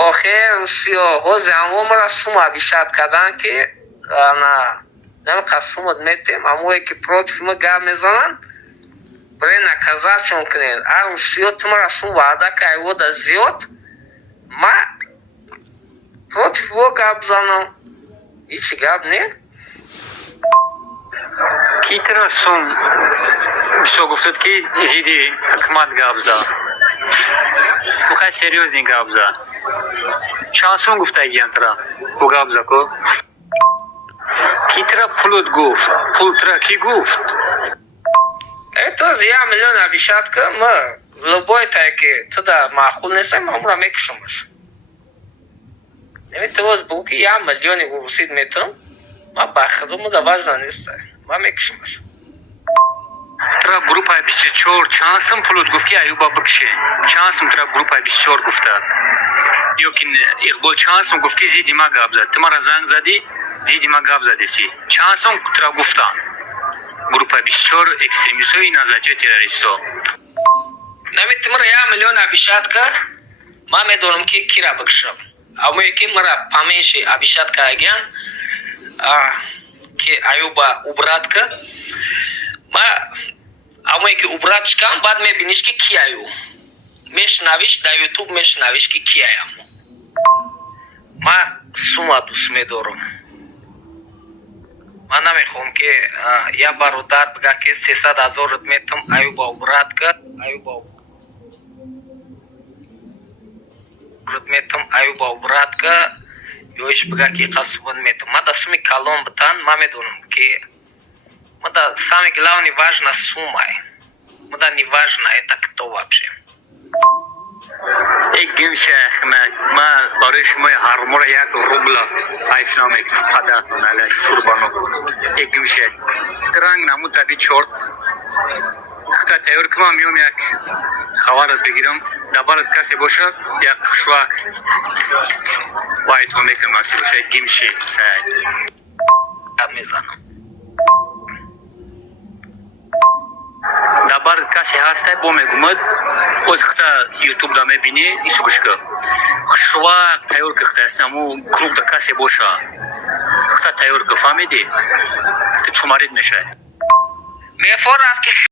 آخر سیاها زمان را سوما بیشتر کردن که نمی قسمت میتیم اموی که پروت فیلم گرم میزنن برای نکازاشون کنین هر سیاه تیم را سوم وعده که ایودا زیاد ما پروت فیلم گرم زنم هیچی گرم نه کی ترا سوم بیشتر گفتد که جدی حکمت گرم زن مخواه سریوز این گرم زن شانسون گفته گیان ترا او گرم زن کو کی ترا پولت گفت پول ترا کی گفت تو زیاد میلیون بیشتر که ما لبای تایی که تو دا معقول نیستم ما را میکشمش نمی تو از بگو که 1 میلیونی گروسید میتونم ما بخدوم دا وزن نیسته ما میکشمش ترا گروپ های 24 چانسم پولت گفت که ایوبا بکشه چانسم ترا گروپ های 24 گفته یوکین اقبال چانسم گفت که زیدی ما گاب زد تمارا زنگ زدی زیدی ما گاب زدی سی چانسم ترا گفتن گروپ های 24 اکستریمیستو این ازاجه تروریستو نمی تو مرا 1 میلیون بیشتر که ما میدونم که کی را بکشم اما یکی مرا پامیش بیشتر که اگیان که ایوبا اوبرات که ما اما یکی اوبرات شکم بعد میبینیش که کی ایو میشنویش در یوتیوب میشنویش که کی ایم ما سوما دوست میدارم من نمیخوام که یا برادر بگه که 300,000 میتم ایوبا اوبرات که ایوبا اوبرات که یویش بگه که قصبان میتم ما دا سومی کلون بتن ما میدونم که ما да самое главное важно сумма. Мы да не важно это кто вообще. یک گیم شیخ ما برای شما هر مورد 1 روبل ایفنا میکنم خداتون علیه قربانو یک گیم شیخ ترنگ نمو تبی چورت اختا تیور کما میوم یک خوارت بگیرم دبارت کسی باشه یک شواک وایتو میکنم اسی باشه یک گیم شیخ میزنم دبار کسی هسته با میگومد از خطا یوتیوب دا میبینی ایسو بشکه شواک تایور که خطا هستم و گروپ دا کسی باشه خطا تایور که فهمیدی تو چمارید میشه میفورم که